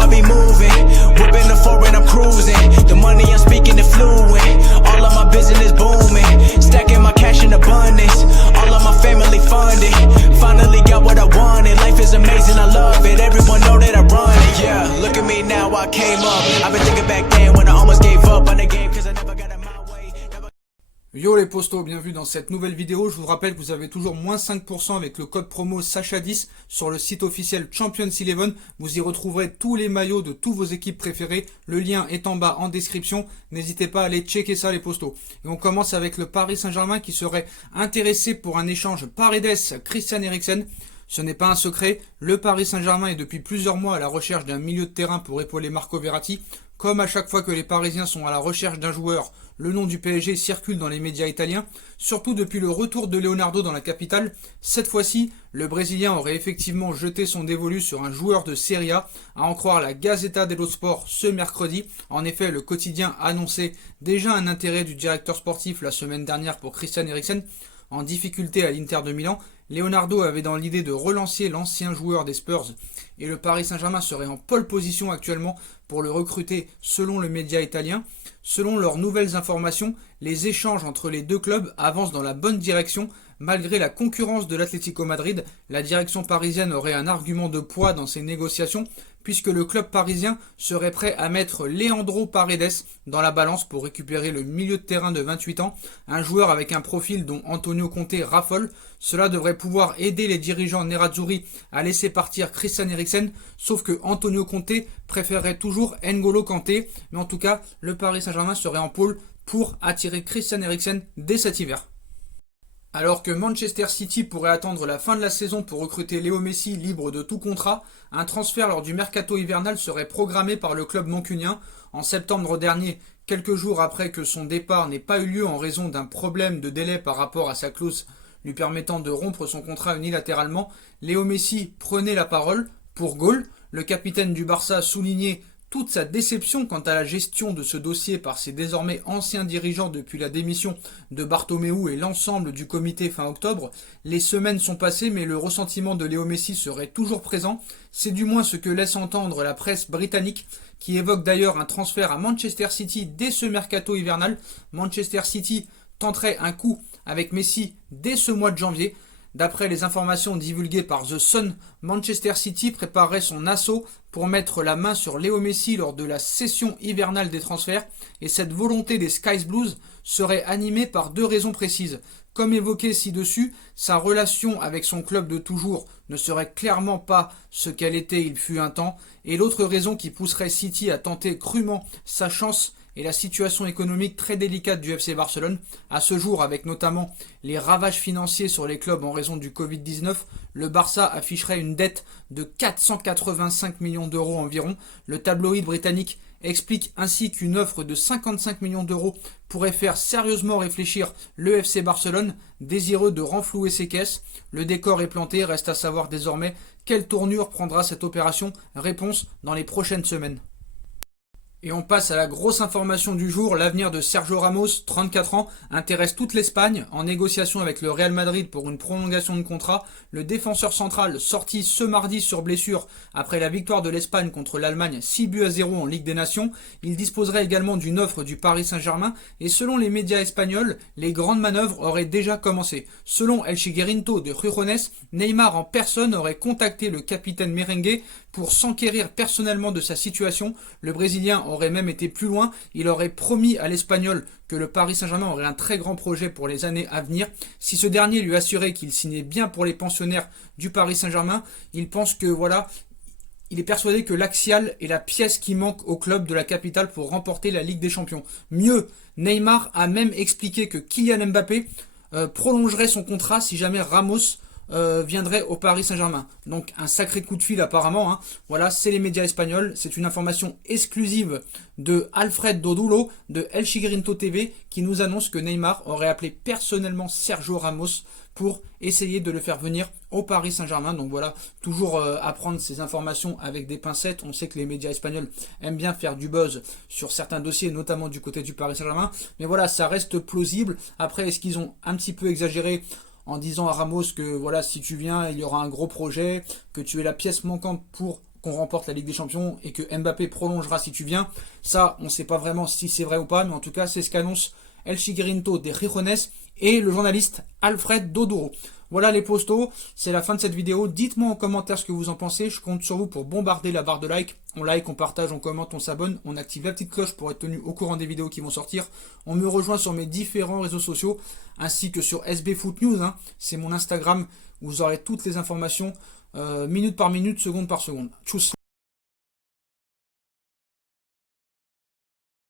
I be moving. Whipping the foreign, I'm cruising. The money I'm speaking is fluent. All of my business booming. Stacking my cash in abundance. All of my family funded. Finally got what I wanted. Life is amazing, I love it. Everyone know that I run it. Yeah, look at me now, I came up. I've been thinking back then when I almost gave up on the game cause I never got in my way. Yo les postos, bienvenue dans cette nouvelle vidéo. Je vous rappelle que vous avez toujours moins 5% avec le code promo Sacha10 sur le site officiel Champions 11. Vous y retrouverez tous les maillots de toutes vos équipes préférées. Le lien est en bas en description. N'hésitez pas à aller checker ça les postos. Et on commence avec le Paris Saint-Germain qui serait intéressé pour un échange Paredes-Christian Eriksen. Ce n'est pas un secret, le Paris Saint-Germain est depuis plusieurs mois à la recherche d'un milieu de terrain pour épauler Marco Verratti. Comme à chaque fois que les Parisiens sont à la recherche d'un joueur, le nom du PSG circule dans les médias italiens, surtout depuis le retour de Leonardo dans la capitale. Cette fois-ci, le Brésilien aurait effectivement jeté son dévolu sur un joueur de Serie A, à en croire la Gazzetta dello Sport ce mercredi. En effet, le quotidien annonçait déjà un intérêt du directeur sportif la semaine dernière pour Christian Eriksen. En difficulté à l'Inter de Milan, Leonardo avait dans l'idée de relancer l'ancien joueur des Spurs et le Paris Saint-Germain serait en pole position actuellement pour le recruter selon le média italien. Selon leurs nouvelles informations, les échanges entre les deux clubs avancent dans la bonne direction. Malgré la concurrence de l'Atlético Madrid, la direction parisienne aurait un argument de poids dans ces négociations puisque le club parisien serait prêt à mettre Leandro Paredes dans la balance pour récupérer le milieu de terrain de 28 ans, un joueur avec un profil dont Antonio Conte raffole. Cela devrait pouvoir aider les dirigeants nerazzurri à laisser partir Christian Eriksen, sauf que Antonio Conte préférerait toujours N'Golo Kanté, mais en tout cas, le Paris Saint-Germain serait en pôle pour attirer Christian Eriksen dès cet hiver. Alors que Manchester City pourrait attendre la fin de la saison pour recruter Léo Messi libre de tout contrat, un transfert lors du mercato hivernal serait programmé par le club mancunien. En septembre dernier, quelques jours après que son départ n'ait pas eu lieu en raison d'un problème de délai par rapport à sa clause lui permettant de rompre son contrat unilatéralement, Léo Messi prenait la parole. Pour Gaulle, le capitaine du Barça soulignait toute sa déception quant à la gestion de ce dossier par ses désormais anciens dirigeants depuis la démission de Bartomeu et l'ensemble du comité fin octobre. Les semaines sont passées mais le ressentiment de Léo Messi serait toujours présent. C'est du moins ce que laisse entendre la presse britannique qui évoque d'ailleurs un transfert à Manchester City dès ce mercato hivernal. Manchester City tenterait un coup avec Messi dès ce mois de janvier. D'après les informations divulguées par The Sun, Manchester City préparerait son assaut pour mettre la main sur Léo Messi lors de la session hivernale des transferts et cette volonté des Skies Blues serait animée par deux raisons précises. Comme évoqué ci-dessus, sa relation avec son club de toujours ne serait clairement pas ce qu'elle était il fut un temps et l'autre raison qui pousserait City à tenter crûment sa chance et la situation économique très délicate du FC Barcelone. À ce jour, avec notamment les ravages financiers sur les clubs en raison du Covid-19, le Barça afficherait une dette de 485 millions d'euros environ. Le tabloïd britannique explique ainsi qu'une offre de 55 millions d'euros pourrait faire sérieusement réfléchir le FC Barcelone, désireux de renflouer ses caisses. Le décor est planté, reste à savoir désormais quelle tournure prendra cette opération. Réponse dans les prochaines semaines. Et on passe à la grosse information du jour, l'avenir de Sergio Ramos, 34 ans, intéresse toute l'Espagne, en négociation avec le Real Madrid pour une prolongation de contrat. Le défenseur central, sorti ce mardi sur blessure après la victoire de l'Espagne contre l'Allemagne 6-0 en Ligue des Nations, il disposerait également d'une offre du Paris Saint-Germain et selon les médias espagnols, les grandes manœuvres auraient déjà commencé. Selon El Chiguerinto de Jurones, Neymar en personne aurait contacté le capitaine merengue pour s'enquérir personnellement de sa situation. Le Brésilien aurait même été plus loin, il aurait promis à l'Espagnol que le Paris Saint-Germain aurait un très grand projet pour les années à venir. Si ce dernier lui assurait qu'il signait bien pour les pensionnaires du Paris Saint-Germain, il pense que il est persuadé que l'Axial est la pièce qui manque au club de la capitale pour remporter la Ligue des Champions. Mieux, Neymar a même expliqué que Kylian Mbappé prolongerait son contrat si jamais Ramos viendrait au Paris Saint-Germain. Donc un sacré coup de fil apparemment. Voilà, c'est les médias espagnols. C'est une information exclusive de Alfred Dodulo de El Chiguerinto TV qui nous annonce que Neymar aurait appelé personnellement Sergio Ramos pour essayer de le faire venir au Paris Saint-Germain. Donc voilà, toujours à prendre ces informations avec des pincettes. On sait que les médias espagnols aiment bien faire du buzz sur certains dossiers, notamment du côté du Paris Saint-Germain. Mais voilà, ça reste plausible. Après, est-ce qu'ils ont un petit peu exagéré en disant à Ramos que voilà, si tu viens, il y aura un gros projet, que tu es la pièce manquante pour qu'on remporte la Ligue des Champions et que Mbappé prolongera si tu viens. Ça, on ne sait pas vraiment si c'est vrai ou pas, mais en tout cas, c'est ce qu'annonce El Chigurinto de Gijones et le journaliste Alfred Dodoro. Voilà les postos, c'est la fin de cette vidéo. Dites-moi en commentaire ce que vous en pensez. Je compte sur vous pour bombarder la barre de like. On like, on partage, on commente, on s'abonne. On active la petite cloche pour être tenu au courant des vidéos qui vont sortir. On me rejoint sur mes différents réseaux sociaux ainsi que sur SB Foot News. C'est mon Instagram où vous aurez toutes les informations minute par minute, seconde par seconde. Tchuss.